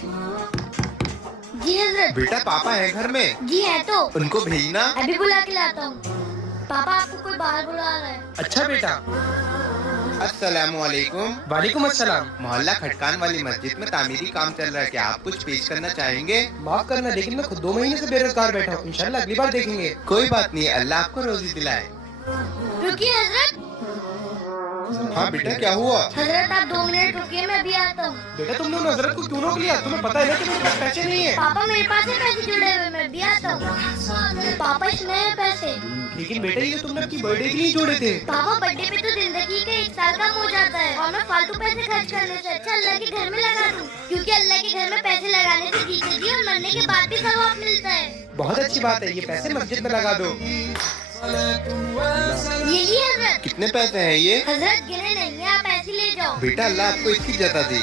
जी हजरत। बेटा पापा है घर में? जी है तो। उनको भेजना। अभी बुला के लाता हूँ। पापा आपको कोई बाहर बुला रहा है। अच्छा बेटा। अस्सलामुअलैकुम। वालेकुम अस्सलाम। मोहल्ला खटकान वाली मस्जिद में तामीरी काम चल रहा है, क्या आप कुछ पेश करना चाहेंगे? माफ करना, लेकिन मैं खुद 2 महीने से बेरोजगार बैठा हूँ। इंशाल्लाह अगली बार देखेंगे। कोई बात नहीं, अल्लाह आपको रोजी दिलाए। रुकिए हजरत। हाँ बेटा क्या हुआ? हजरत आप 2 मिनट रुकिए, मैं अभी आता हूँ। बेटा तुमने उन हजरत को क्यों रोक लिया? तुम्हें पता है ना कि मेरे पास पैसे नहीं है। पापा मेरे पास है पैसे जुड़े हुए, मैं भी आता हूँ। पापा इसमें है पैसे। लेकिन बेटा ये तुमने अपनी बर्थडे के लिए जोड़े थे। पापा बर्थडे पे तो जिंदगी का 1 साल कम हो जाता है, और मैं फालतू पैसे खर्च करने से अच्छा अल्लाह के घर में लगा दूं, क्योंकि अल्लाह के घर में पैसे लगाने से जीते जी और मरने के बाद भी सवाब मिलता है। बहुत अच्छी बात है, ये पैसे मस्जिद में लगा दो। ये लिए हजरत। कितने पैसे हैं ये? हजरत गिने नहीं है, आप ऐसे ले जाओ। बेटा अल्लाह आपको इसकी जता दी।